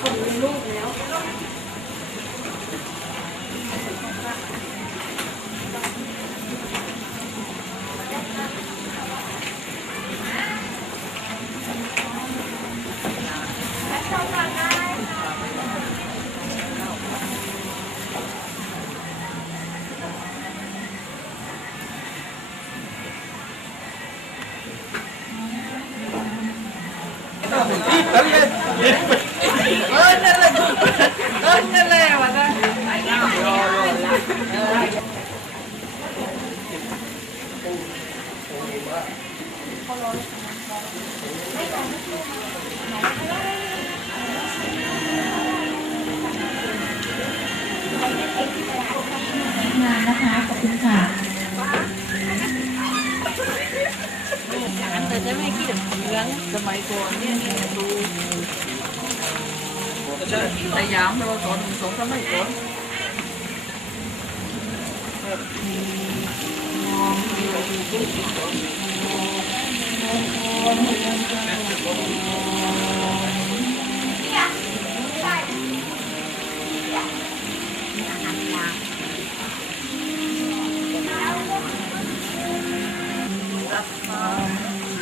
คนมีลูกแล้วเอ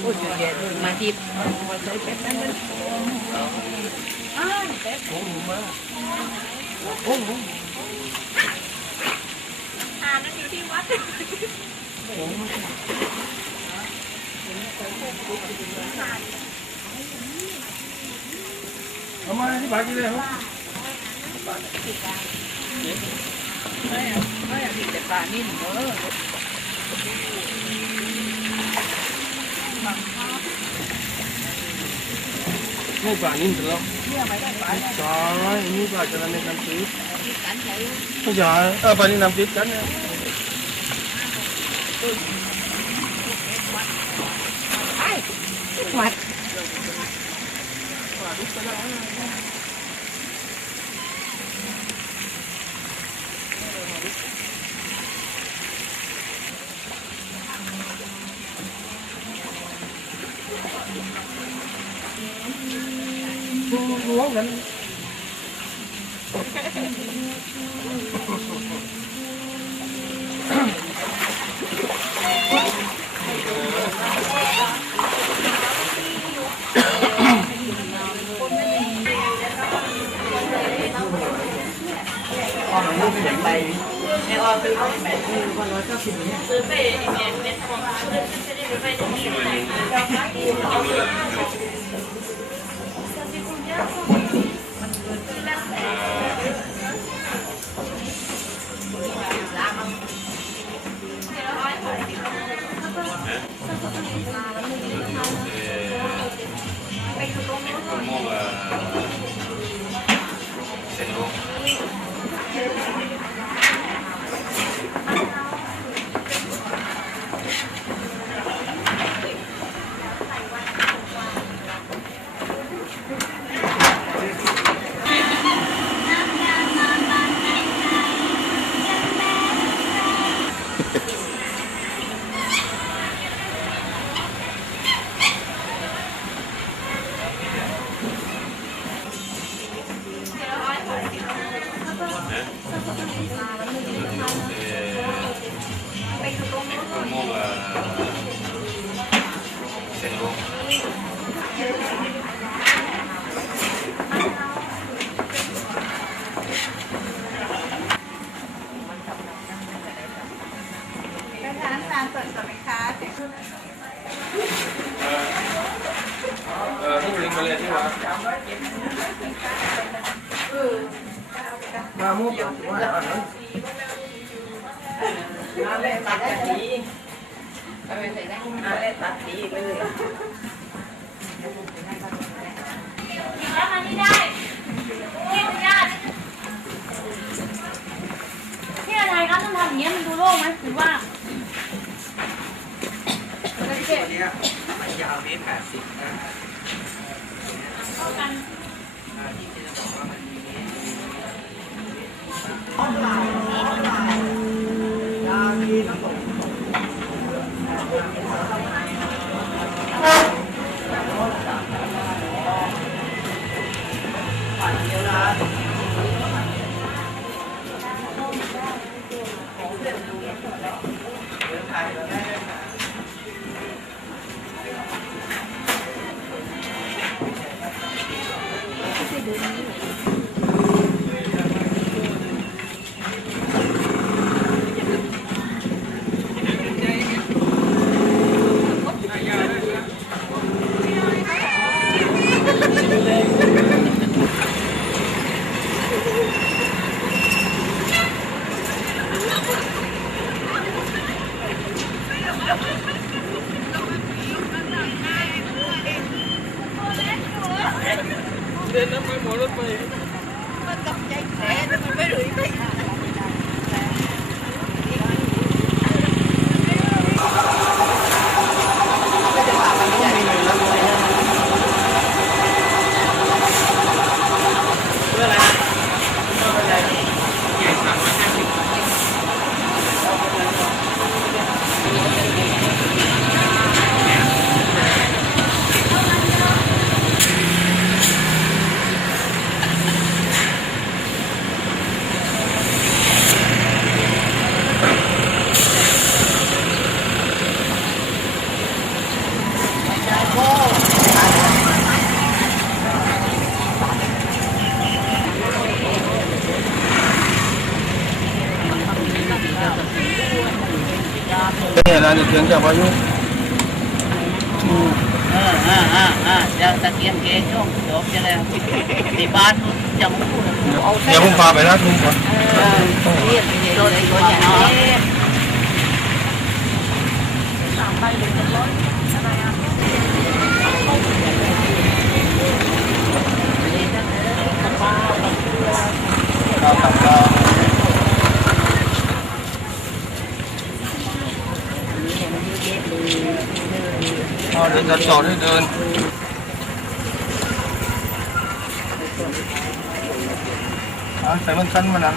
โอ้ยเยอะแยะเลยมาทิพย์มาใช้เป็ดนั่นเลยอ้าวเป็ดโอ้โหมาโอ้โห อ่านนั่นอยู่ที่วัด เอามาที่บ้านกินเลยครับไม่อะไม่อะมีแต่ป ลานิ่มเออนี่ปลานิ่มตล อด มามุกว่าอันนั้นอะไรตัดดีอะไรใส่ได้อะไรตัดดีเลยแล้วมาที่ได้ที่คุณญาติที่อะไรครับต้องทำอย่างเงี้ยมันดูโล่งไหมหรือว่าตัวเนี้ยมันยาวเมตรแปดสิบนะ อ๋ อนี่นะนี่เพียงจากพายุเอออ่าอ่าอ่าจะตะเกียงเกงช่วงจบจะแล้วที่บ้านจะมุ่งเดี๋ยวผมพาไปร้านทุ่งก่อนเออเรียกไปเลยตัวอย่างน้อยข้าวตับข้าว เอาเดินจะจอดให้เดินอะใส่มันคันมาหนั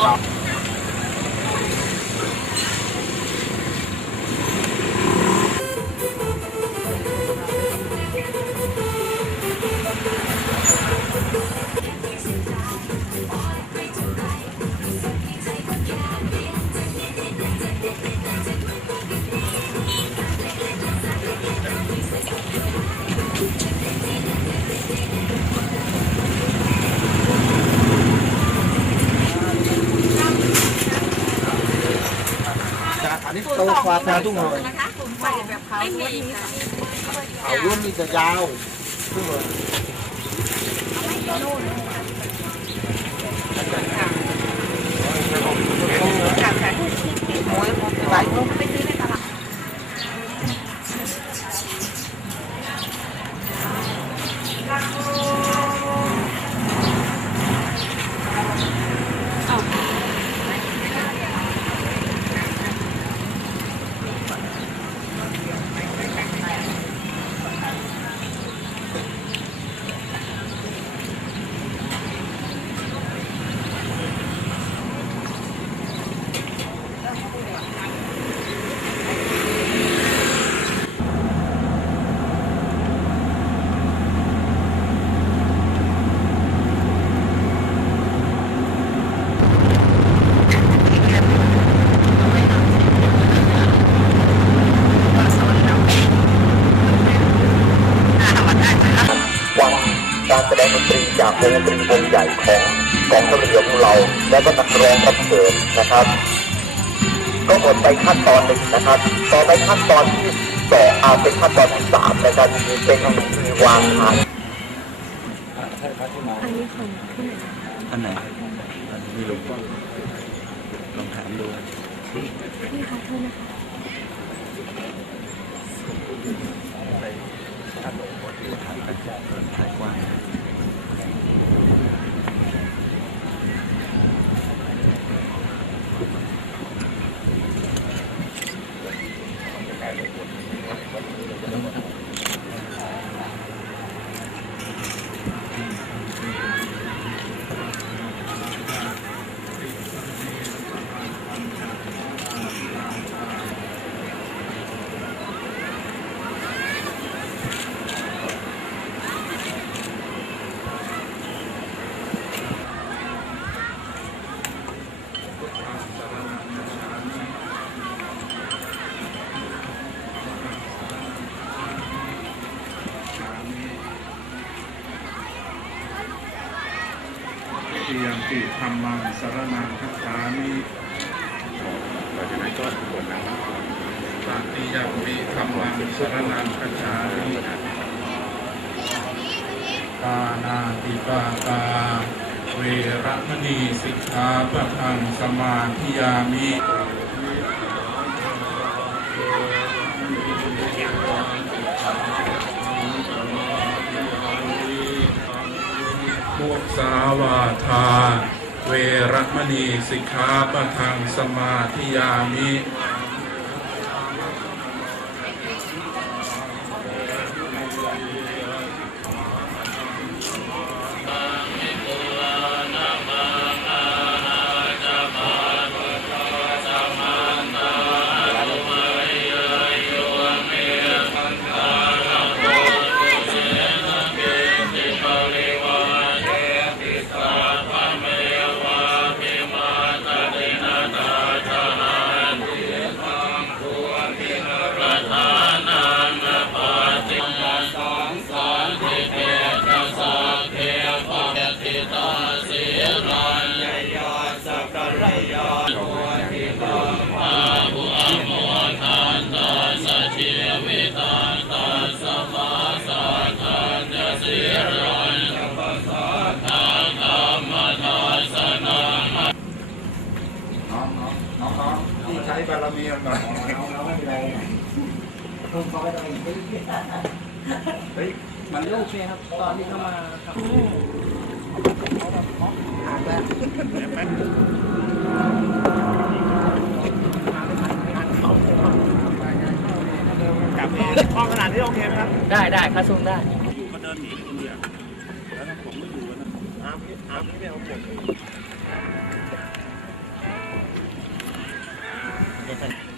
ง สาธุหน่อยไม่มีเขาล้วนนี้จะยาวทุกคนไป ขั้นตอนหนึ่งนะครับ ต่อไปขั้นตอนที่สองอาเป็นขั้นตอนที่สามนะครับเป็นมีวางทางอันไหนมีลุงก็ลองถามดูไปถ้าหลงหมดถ่ายกันถ่ายกว้าง ติยังติธรรมังสารนังคัจฉามิ หลังจากนั้นก็กดน้ำ ตติยังติธรรมังสรนังคัจฉามิปานาติปาตา เวรมณีสิกขาปะทังสมาธิยามิมุสาวาทา เวรมณีสิกขาปะทังสมาธิยามิ เฮ้ยมันลูกเนี่ยครับ ตอนที่เข้ามาครับจับเองห้องขนาดนี้โอเคไหมครับ ได้ได้ค่าซูมได้ก็เดินหนีคนเดียวแล้วถ้าผมไม่อยู่นะอาร์มอาร์มนี่ไม่เอาหมเดเส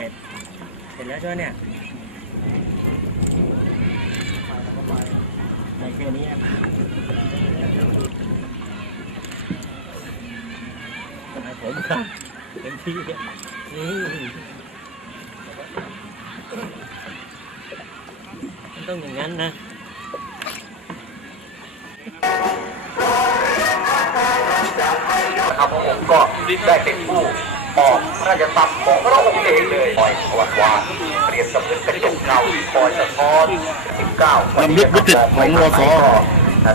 ร็จ เสร็จแล้วใช่ไหมเนี่ยในแค่นี้ครับผมครับเต็มที่นี่มันต้องอย่างนั้นนะนะครับพระองค์ก็ได้เป็นผู้ ออกพระราชทรัพย์ของพระองค์เองเลยคอยวัดวาเปรียบเสมือนกระจกเงาคอยสะท้อนสิบเก้าลำลึกวิกฤตของรอส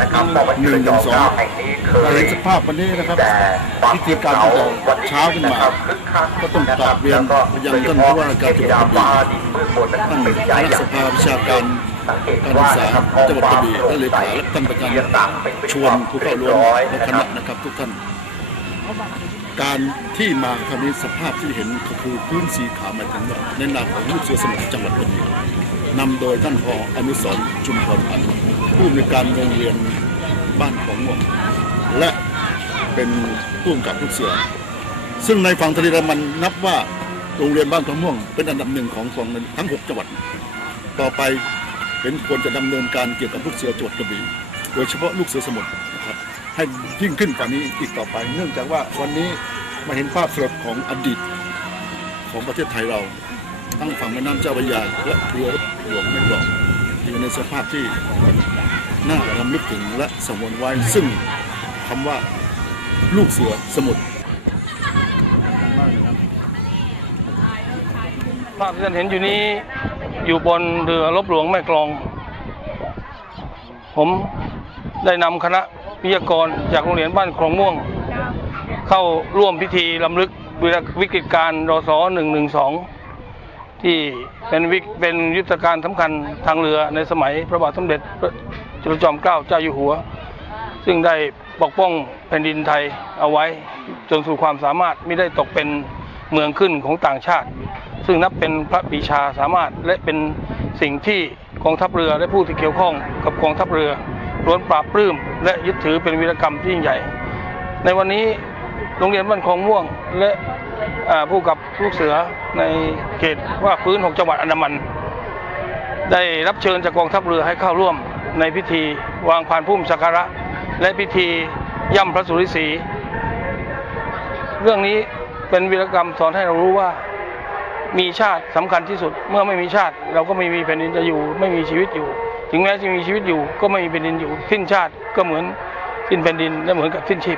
นะครับเพราะวันที่ระยองเก้าแห่งนี้เคยเห็นสภาพวันนี้นะครับแต่ความพิธีการตั้งแต่เช้าขึ้นมาก็ต้องกราบเรียนไปยังท่านผู้ว่าการจังหวัดกระบี่ฟ้าดินมืดมนนั้นท่านเป็นคใหญ่ณะอย่สภาวิชาการสังเกตการศึว่ากษาจังหวัดกระบี่ท่านเลขาและท่านประธานชวนผู้เข้าร่วมในคณะนะครับทุกท่าน การที่มาคราวนี้สภาพที่เห็นก็คือพื้นสีขาวมาถึงในนามของลูกเสือสมุทรจังหวัดกระบี่นำโดยท่านพออนุสรณ์ชุมพรพันธ์ผู้อำนการโรงเรียนบ้านของม่วงและเป็นผู้กำกับลูกเสือ ซึ่งในฝั่งทะเลมันนับว่าโรงเรียนบ้านของม่วง เป็นอันดับหนึ่งของของทั้งหกจังหวัด ต่อไปเห็นควรจะดำเนินการเกี่ยวกับลูกเสือจังหวัดกระบี่โดยเฉพาะลูกเสือสมุทร ให้ยิ่งขึ้นกว่านี้อีกต่อไป เนื่องจากว่าวันนี้มาเห็นภาพสลดของอดีตของประเทศไทยเราทั้งฝั่งแม่น้ำเจ้าพระยาและเรือหลวงแม่กลองอยู่ในสภาพที่น่ารำลึกถึงและสงวนไว้ซึ่งคำว่าลูกเสือสมุทรภาพที่ท่านเห็นอยู่นี้อยู่บนเรือรบหลวงแม่กลอง ผมได้นำคณะ วิทยากรจากโรงเรียนบ้านคลองม่วง เข้าร่วมพิธีลำลึกวิกฤตการณ์รศ112 ที่เป็นวิกเป็นยุทธการสำคัญทางเรือในสมัยพระบาทสมเด็จจุลจอมเกล้าเจ้าอยู่หัว ซึ่งได้ปกป้องแผ่นดินไทยเอาไว้จนสู่ความสามารถไม่ได้ตกเป็นเมืองขึ้นของต่างชาติ ซึ่งนับเป็นพระปีชาสามารถและเป็นสิ่งที่กองทัพเรือและผู้ที่เกี่ยวข้องกับกองทัพเรือ ล้วนปราบปลื้มและยึดถือเป็นวีรกรรมที่ยิ่งใหญ่ ในวันนี้โรงเรียนบ้านคลองม่วงและผู้กับลูกเสือในเขตว่าพื้นของจังหวัดอันดามัน ได้รับเชิญจากกองทัพเรือให้เข้าร่วมในพิธีวางพานพุ่มสักการะ และพิธีย่ำพระสุริสีเรื่องนี้เป็นวีรกรรมสอนให้เรารู้ว่ามีชาติสำคัญที่สุด เมื่อไม่มีชาติ เราก็ไม่มีแผ่นดินจะอยู่ ไม่มีชีวิตอยู่ ถึงแม้จะมีชีวิตอยู่ก็ไม่มีแผ่นดินอยู่สิ้นชาติก็เหมือนสิ้นแผ่นดินและเหมือนกับสิ้นชีพ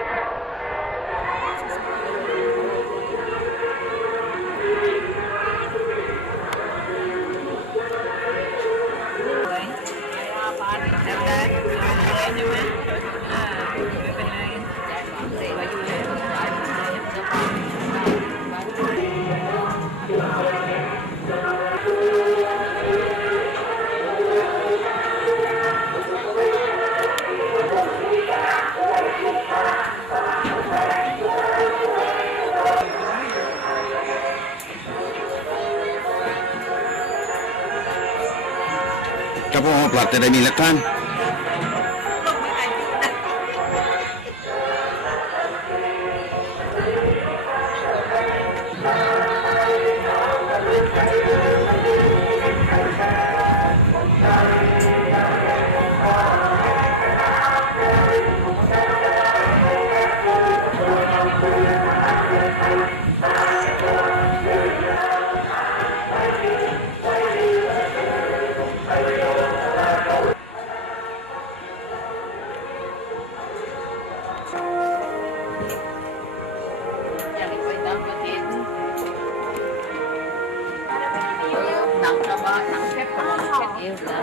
แต่พอปลัดจะได้มีหลักฐาน เ